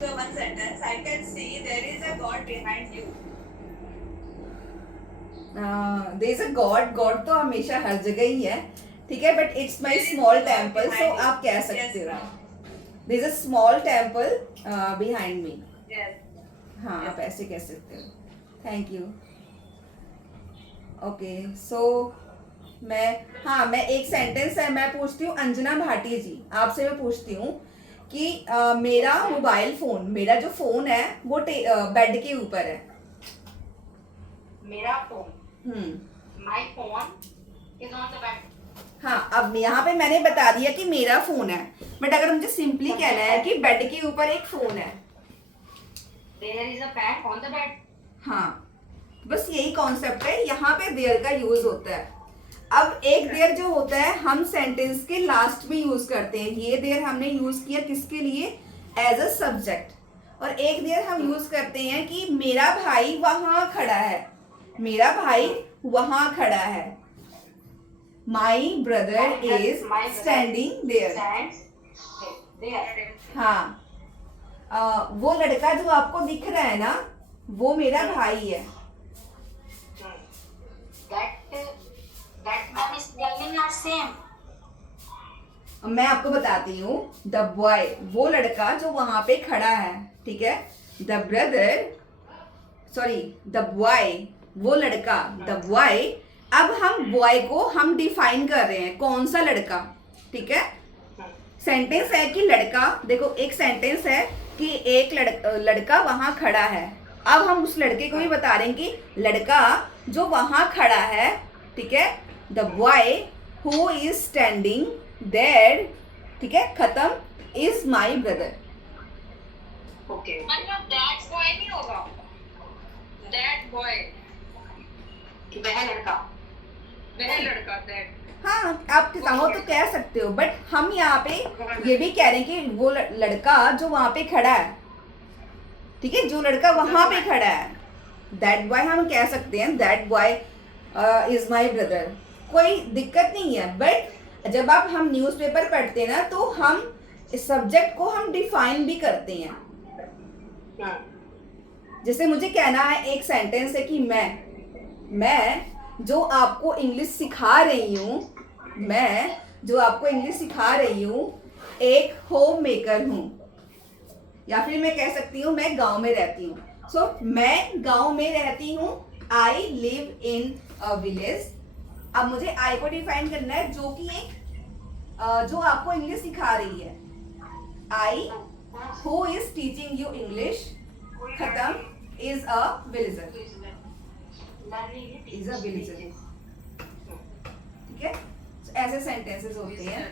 The one sentence, I can see there is a God behind you. There is a god. God तो हमेशा हर जगह ही है, ठीक है, but it's my small temple, so आप कह सकते हो there is a small temple behind me. हाँ, आप ऐसे कह सकते हो. Thank you. ओके, सो मैं एक सेंटेंस है, मैं पूछती हूँ अंजना भाटी जी, आपसे मैं पूछती हूँ कि मेरा मोबाइल फोन, मेरा जो फोन है वो बेड के ऊपर है. मेरा phone, my phone is on the bed. हाँ, अब यहाँ पे मैंने बता दिया कि मेरा फोन है, बट अगर मुझे सिंपली कहना है कि बेड के ऊपर एक फोन है, there is a pen on the bed. हाँ, बस यही कॉन्सेप्ट है. यहाँ पे देयर का यूज होता है. अब एक देयर जो होता है हम सेंटेंस के लास्ट में यूज करते हैं. ये देयर हमने यूज किया किसके लिए? As a subject. और एक देयर हम यूज करते हैं कि मेरा भाई वहां खड़ा है. मेरा भाई वहां खड़ा है. My brother is standing there. हाँ, वो लड़का जो आपको दिख रहा है ना, वो मेरा भाई है. That man is spelling are same. मैं आपको बताती हूँ. द बॉय, वो लड़का जो वहां पे खड़ा है, ठीक है. The brother, sorry, the boy, वो लड़का, द बॉय. अब हम बॉय को हम डिफाइन कर रहे हैं, कौन सा लड़का, ठीक है. सेंटेंस है कि लड़का, देखो एक सेंटेंस है कि एक लड़का वहां खड़ा है. अब हम उस लड़के को भी बता रहे हैं कि लड़का जो वहां खड़ा है, ठीक है. The boy who is standing there, ठीक है, खत्म, इज माई ब्रदर. ओके, मतलब दैट बॉय नहीं होगा. दैट बॉय, वह लड़का, दैट. हाँ, आप चाहो तो कह सकते हो, बट हम यहाँ पे ये भी कह रहे हैं कि वो लड़का जो वहां पे खड़ा है, ठीक है, जो लड़का वहां पे खड़ा है, दैट बॉय हम कह सकते हैं. That boy is my brother, कोई दिक्कत नहीं है. बट जब आप हम न्यूज़पेपर पढ़ते हैं ना, तो हम इस सब्जेक्ट को हम डिफाइन भी करते हैं. जैसे मुझे कहना है, एक सेंटेंस है कि मैं जो आपको इंग्लिश सिखा रही हूँ, मैं जो आपको इंग्लिश सिखा रही हूँ एक होम मेकर हूँ. या फिर मैं कह सकती हूँ मैं गांव में रहती हूँ. सो मैं गांव में रहती हूँ. I live in a village. अब मुझे आई को डिफाइन करना है, जो कि एक जो आपको इंग्लिश सिखा रही है. I who is teaching you English, खत्म, is a villager. Is a villager, ठीक है. ऐसे सेंटेंसेस होते हैं.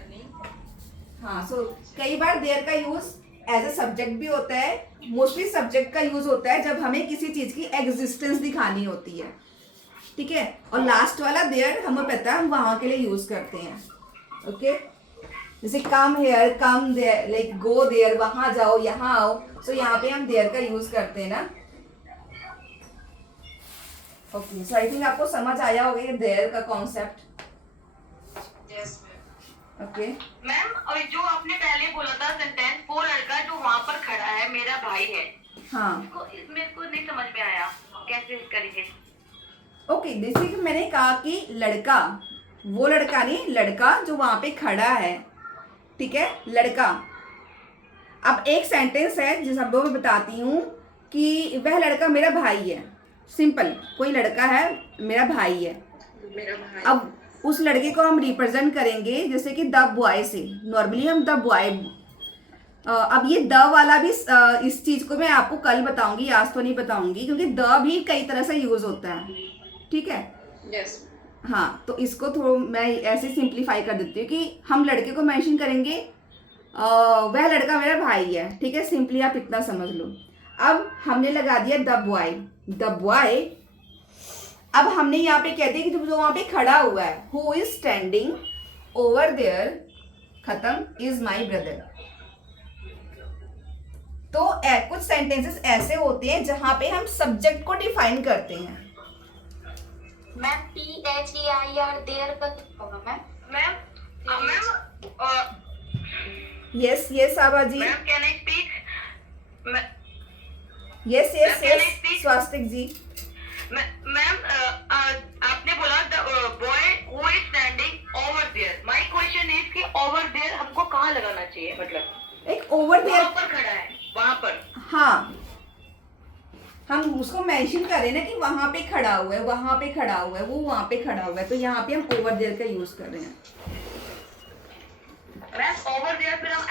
हाँ, सो कई बार देयर का यूज एज अ सब्जेक्ट भी होता है. मोस्टली सब्जेक्ट का यूज होता है जब हमें किसी चीज की एग्जिस्टेंस दिखानी होती है, ठीक है. और लास्ट वाला देयर हमें पता है हम वहां के लिए यूज करते हैं. ओके, जैसे come here, come there, like go there, वहां जाओ, यहाँ आओ. सो यहाँ पे हम देयर का यूज करते हैं ना. ओके, सो आई थिंक आपको समझ आया होगा देयर का कॉन्सेप्ट. Yes okay ma'am. और जो आपने पहले बोला था सेंटेंस, वो लड़का जो वहाँ पर खड़ा है मेरा भाई है, हाँ, मेरे को नहीं समझ में आया, कैसे करेंगे? ओके, जैसे कि मैंने कहा कि लड़का, वो लड़का नहीं, लड़का जो वहां पे खड़ा है, ठीक है, लड़का. अब एक सेंटेंस है जिस अब मैं बताती हूँ कि वह लड़का मेरा भाई है. सिंपल, कोई लड़का है, मेरा भाई है. मेरा भाई. अब उस लड़के को हम रिप्रेजेंट करेंगे जैसे कि द बॉय से. नॉर्मली हम द बॉय. अब ये द वाला भी इस चीज को मैं आपको कल बताऊंगी, आज तो नहीं बताऊंगी, क्योंकि द भी कई तरह से यूज होता है, ठीक है. यस. हाँ, तो इसको थोड़ा मैं ऐसे सिंप्लीफाई कर देती हूँ कि हम लड़के को मेंशन करेंगे, वह लड़का मेरा भाई है, ठीक है. सिंपली आप इतना समझ लो. अब हमने लगा दिया द बॉय. द बॉय, अब हमने यहाँ पे कहते हैं कि जो वहां पे खड़ा हुआ है, who is standing over there, खत्म, इज माई ब्रदर. तो कुछ सेंटेंसेस ऐसे होते हैं जहां पे हम सब्जेक्ट को डिफाइन करते हैं. मैम PHEIR देयर का होगा ma'am. Ma'am yes yes Aaba ji. Ma'am can I speak? Yes yes Can I yes speak? Swastik ji. Ma'am आपने बोला the boy who is standing over there, my question is कि ओवर देयर हमको कहाँ लगाना चाहिए, मतलब एक ओवर वहां देयर, पर खड़ा है, वहां पर। हाँ हम उसको मेंशन करें ना कि वहां पे खड़ा हुआ है, वहां पे खड़ा हुआ है, वो वहां पे खड़ा हुआ है, तो यहाँ पे हम ओवर देयर का यूज कर रहे हैं। मैम ओवर देयर फिर हम